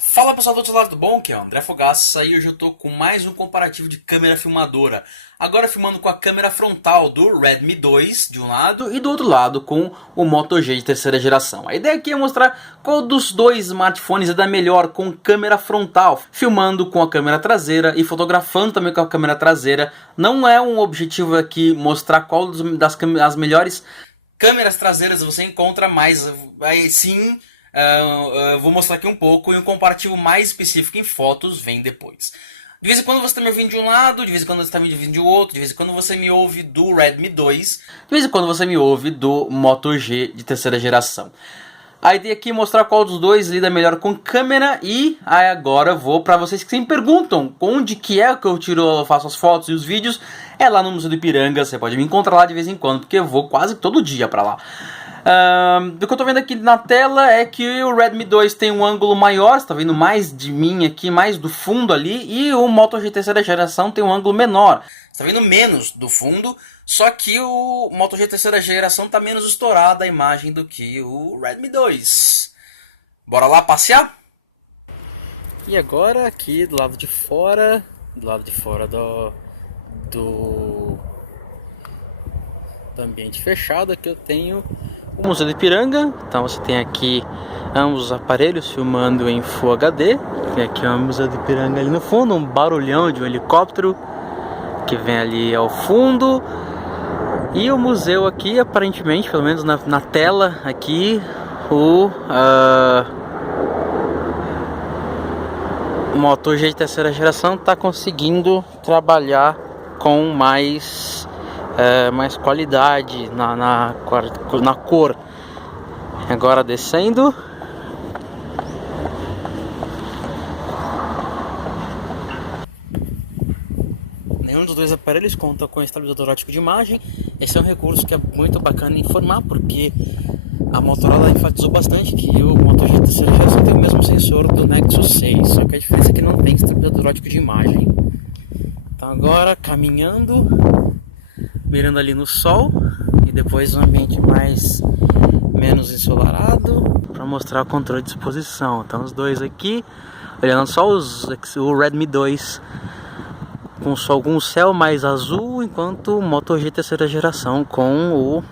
Fala pessoal do outro lado, tudo bom? Aqui é o André Fogaça e hoje eu tô com mais um comparativo de câmera filmadora. Agora filmando com a câmera frontal do Redmi 2 de um lado e do outro lado com o Moto G de terceira geração. A ideia aqui é mostrar qual dos dois smartphones é da melhor com câmera frontal, filmando com a câmera traseira e fotografando também com a câmera traseira. Não é um objetivo aqui mostrar qual das melhores câmeras traseiras você encontra, mas aí sim. Vou mostrar aqui um pouco e um comparativo mais específico em fotos vem depois. De vez em quando você está me ouvindo de um lado, de vez em quando você está me ouvindo de outro, de vez em quando você me ouve do Redmi 2, de vez em quando você me ouve do Moto G de terceira geração. A ideia aqui é mostrar qual dos dois lida melhor com câmera e agora eu vou para vocês que sempre perguntam onde que é que eu faço as fotos e os vídeos. É lá no Museu do Ipiranga, você pode me encontrar lá de vez em quando, porque eu vou quase todo dia para lá. Do que eu tô vendo aqui na tela é que o Redmi 2 tem um ângulo maior, você tá vendo mais de mim aqui, mais do fundo ali, e o Moto G terceira geração tem um ângulo menor. Você tá vendo menos do fundo, só que o Moto G terceira geração tá menos estourada a imagem do que o Redmi 2. Bora lá passear? E agora aqui do lado de fora do ambiente fechado, aqui eu tenho o Museu do Ipiranga. Então você tem aqui ambos os aparelhos filmando em Full HD. Tem aqui o Museu do Ipiranga ali no fundo, um barulhão de um helicóptero que vem ali ao fundo. E o museu aqui, aparentemente, pelo menos na tela aqui, o Moto G de terceira geração está conseguindo trabalhar com mais qualidade na cor. Agora descendo. Nenhum dos dois aparelhos conta com estabilizador óptico de imagem. Esse é um recurso que é muito bacana informar, porque a Motorola enfatizou bastante que o Moto G terceira geração tem o mesmo sensor do Nexus 6, só que a diferença é que não tem estabilizador óptico de imagem. Então agora caminhando, mirando ali no sol e depois um ambiente menos ensolarado para mostrar o controle de exposição. Então os dois aqui, olhando só o Redmi 2 com algum céu mais azul, enquanto o Moto G terceira geração com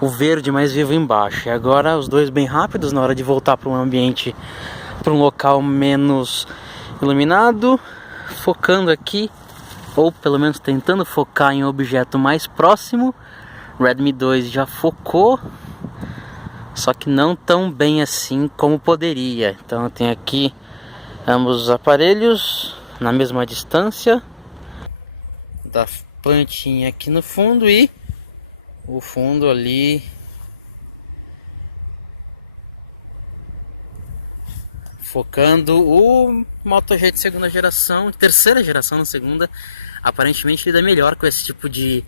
o verde mais vivo embaixo. E agora os dois bem rápidos na hora de voltar para um ambiente, para um local menos iluminado, focando aqui, ou pelo menos tentando focar em um objeto mais próximo. Redmi 2 já focou, só que não tão bem assim como poderia. Então tem aqui ambos os aparelhos na mesma distância da plantinha aqui no fundo e o fundo ali focando o Moto G de segunda geração, terceira geração na segunda. Aparentemente lida melhor com esse tipo de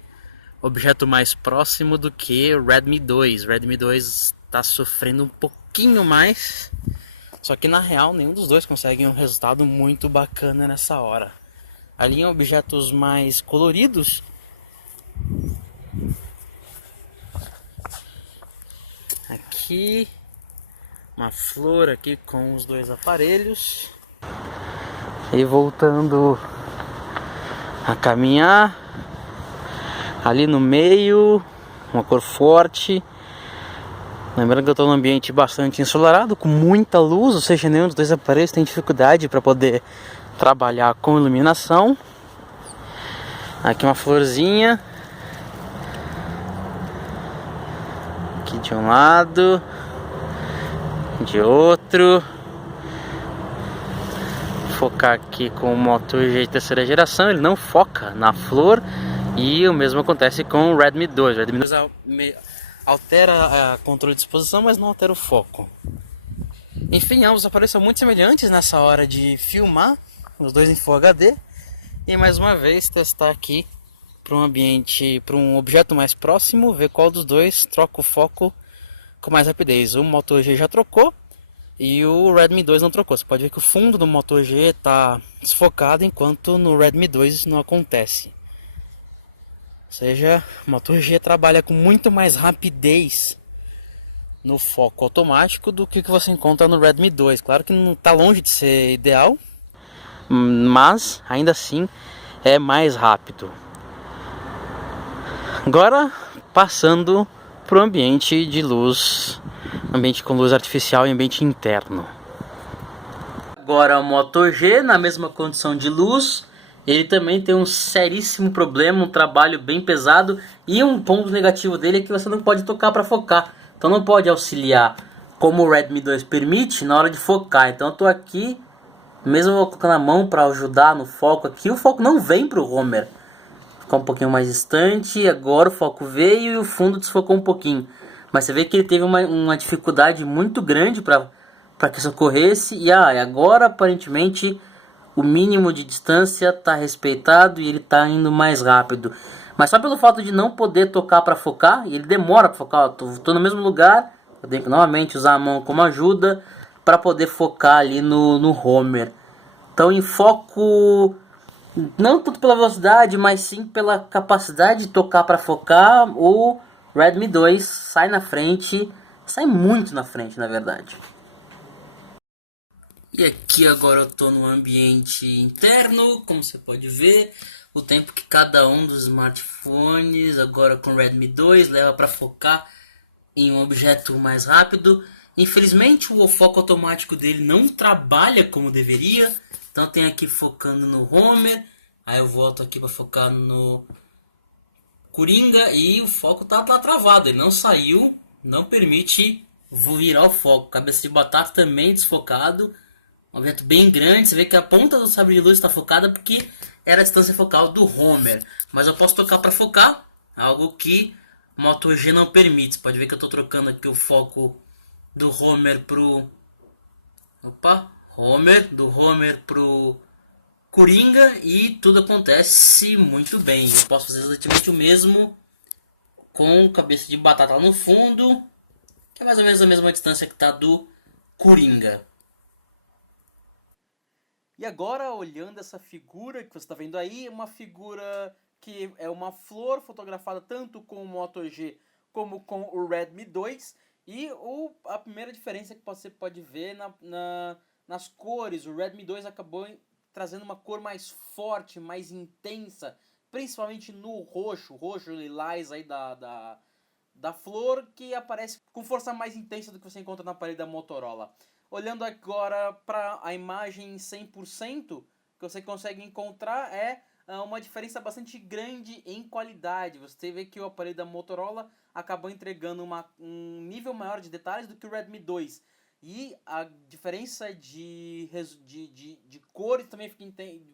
objeto mais próximo do que o Redmi 2. O Redmi 2 está sofrendo um pouquinho mais, só que na real nenhum dos dois consegue um resultado muito bacana nessa hora. Ali em objetos mais coloridos, aqui uma flor aqui com os dois aparelhos. E voltando a caminhar, ali no meio, uma cor forte. Lembrando que eu estou num ambiente bastante ensolarado, com muita luz, ou seja, nenhum dos dois aparelhos tem dificuldade para poder trabalhar com iluminação. Aqui uma florzinha, aqui de um lado, de outro. Focar aqui com o Moto G de terceira geração, ele não foca na flor, e o mesmo acontece com o Redmi 2. O Redmi 2 altera a controle de exposição, mas não altera o foco. Enfim, ambos os aparelhos são muito semelhantes nessa hora de filmar, os dois em Full HD. E mais uma vez testar aqui para um ambiente, para um objeto mais próximo, ver qual dos dois troca o foco com mais rapidez. O Moto G já trocou e o Redmi 2 não trocou. Você pode ver que o fundo do Moto G está desfocado, enquanto no Redmi 2 isso não acontece. Ou seja, o Moto G trabalha com muito mais rapidez no foco automático do que você encontra no Redmi 2. Claro que não está longe de ser ideal, mas ainda assim é mais rápido. Agora passando para o ambiente de luz, ambiente com luz artificial e ambiente interno. Agora o Moto G na mesma condição de luz, ele também tem um seríssimo problema, um trabalho bem pesado, e um ponto negativo dele é que você não pode tocar para focar, então não pode auxiliar como o Redmi 2 permite na hora de focar. Então eu tô aqui, mesmo colocando a mão para ajudar no foco aqui, o foco não vem pro Homer. Ficou um pouquinho mais distante, agora o foco veio e o fundo desfocou um pouquinho. Mas você vê que ele teve uma dificuldade muito grande para que isso ocorresse. E agora aparentemente o mínimo de distância está respeitado e ele está indo mais rápido. Mas só pelo fato de não poder tocar para focar, e ele demora para focar. Tô no mesmo lugar, eu tenho que novamente usar a mão como ajuda para poder focar ali no Homer. Então em foco, não tanto pela velocidade, mas sim pela capacidade de tocar para focar, o Redmi 2 sai na frente, sai muito na frente, na verdade. E aqui agora eu estou no ambiente interno, como você pode ver, o tempo que cada um dos smartphones, agora com o Redmi 2, leva para focar em um objeto mais rápido. Infelizmente o foco automático dele não trabalha como deveria, então tem aqui focando no Homer, aí eu volto aqui para focar no Coringa e o foco tá travado, ele não saiu, não permite virar o foco. Cabeça de batata também desfocado, um objeto bem grande, você vê que a ponta do sabre de luz está focada porque era a distância focal do Homer, mas eu posso tocar para focar, algo que o Moto G não permite. Você pode ver que eu estou trocando aqui o foco do Homer pro do Homer pro Coringa e tudo acontece muito bem. Eu posso fazer exatamente o mesmo com cabeça de batata lá no fundo, que é mais ou menos a mesma distância que está do Coringa. E agora, olhando essa figura que você está vendo aí, uma figura que é uma flor fotografada tanto com o Moto G como com o Redmi 2. E a primeira diferença que você pode ver nas cores, o Redmi 2 acabou trazendo uma cor mais forte, mais intensa, principalmente no roxo lilás aí da flor, que aparece com força mais intensa do que você encontra na parede da Motorola. Olhando agora para a imagem 100%, o que você consegue encontrar é uma diferença bastante grande em qualidade. Você vê que o aparelho da Motorola acabou entregando um nível maior de detalhes do que o Redmi 2. E a diferença de cores também fica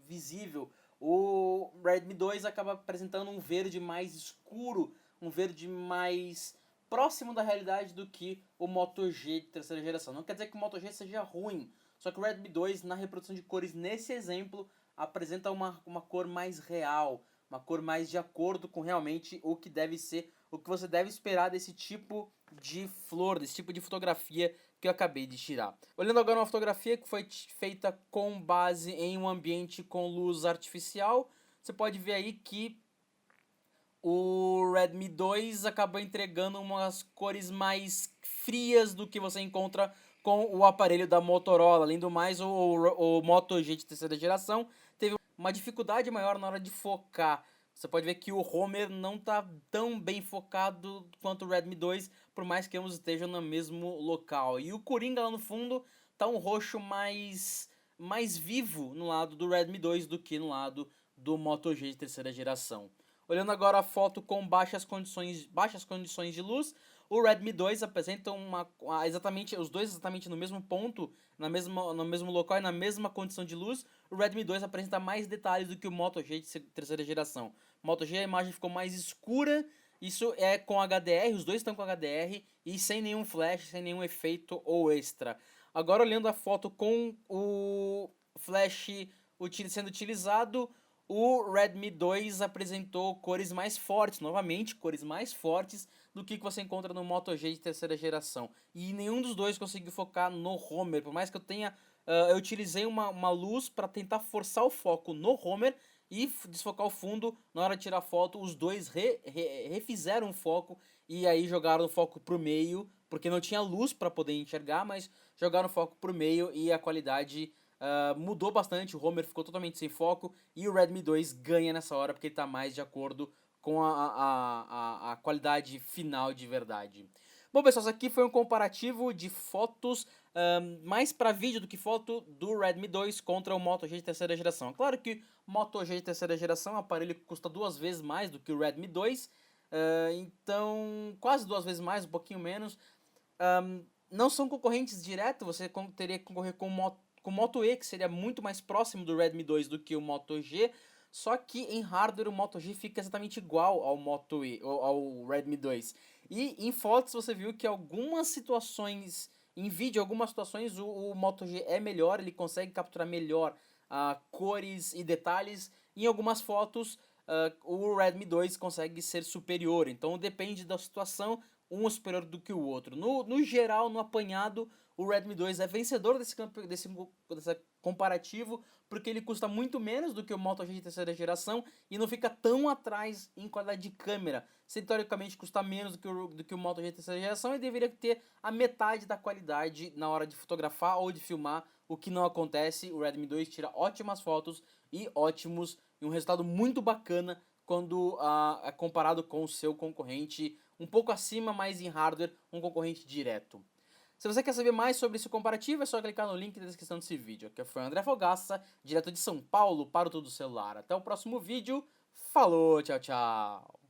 visível. O Redmi 2 acaba apresentando um verde mais escuro, um verde mais próximo da realidade do que o Moto G de terceira geração. Não quer dizer que o Moto G seja ruim, só que o Redmi 2 na reprodução de cores nesse exemplo apresenta uma cor mais real, uma cor mais de acordo com realmente o que deve ser, o que você deve esperar desse tipo de flor, desse tipo de fotografia que eu acabei de tirar. Olhando agora uma fotografia que foi feita com base em um ambiente com luz artificial, você pode ver aí que o Redmi 2 acabou entregando umas cores mais frias do que você encontra com o aparelho da Motorola. Além do mais, o Moto G de terceira geração teve uma dificuldade maior na hora de focar. Você pode ver que o Homer não está tão bem focado quanto o Redmi 2, por mais que ambos estejam no mesmo local. E o Coringa lá no fundo tá um roxo mais vivo no lado do Redmi 2 do que no lado do Moto G de terceira geração. Olhando agora a foto com baixas condições de luz, o Redmi 2 apresenta os dois exatamente no mesmo ponto, no mesmo local e na mesma condição de luz. O Redmi 2 apresenta mais detalhes do que o Moto G de terceira geração. O Moto G a imagem ficou mais escura, isso é com HDR, os dois estão com HDR e sem nenhum flash, sem nenhum efeito ou extra. Agora olhando a foto com o flash sendo utilizado, o Redmi 2 apresentou cores mais fortes, novamente, cores mais fortes do que você encontra no Moto G de terceira geração. E nenhum dos dois conseguiu focar no Homer, por mais que eu utilizei uma luz para tentar forçar o foco no Homer e desfocar o fundo. Na hora de tirar foto, os dois refizeram o foco e aí jogaram o foco pro meio porque não tinha luz para poder enxergar, mas jogaram foco pro meio e a qualidade mudou bastante, o Homer ficou totalmente sem foco e o Redmi 2 ganha nessa hora porque ele está mais de acordo com a qualidade final de verdade. Bom, pessoal, isso aqui foi um comparativo de fotos mais para vídeo do que foto do Redmi 2 contra o Moto G de terceira geração. Claro que o Moto G de terceira geração é um aparelho que custa 2 vezes mais do que o Redmi 2, então quase 2 vezes mais, um pouquinho menos. Não são concorrentes diretos, você teria que concorrer com o Moto E, que seria muito mais próximo do Redmi 2 do que o Moto G, só que em hardware o Moto G fica exatamente igual ao Moto E, ao Redmi 2. E em fotos você viu que algumas situações, em vídeo, algumas situações o Moto G é melhor, ele consegue capturar melhor cores e detalhes. Em algumas fotos o Redmi 2 consegue ser superior, então depende da situação, um é superior do que o outro. No geral, no apanhado, o Redmi 2 é vencedor desse comparativo, porque ele custa muito menos do que o Moto G de terceira geração e não fica tão atrás em qualidade de câmera. Se teoricamente custa menos do que o Moto G de terceira geração, ele deveria ter a metade da qualidade na hora de fotografar ou de filmar, o que não acontece. O Redmi 2 tira ótimas fotos e um resultado muito bacana quando é comparado com o seu concorrente um pouco acima, mas em hardware, um concorrente direto. Se você quer saber mais sobre esse comparativo, é só clicar no link na descrição desse vídeo. Aqui foi o André Fogaça, direto de São Paulo para o Tudo Celular. Até o próximo vídeo. Falou, tchau, tchau!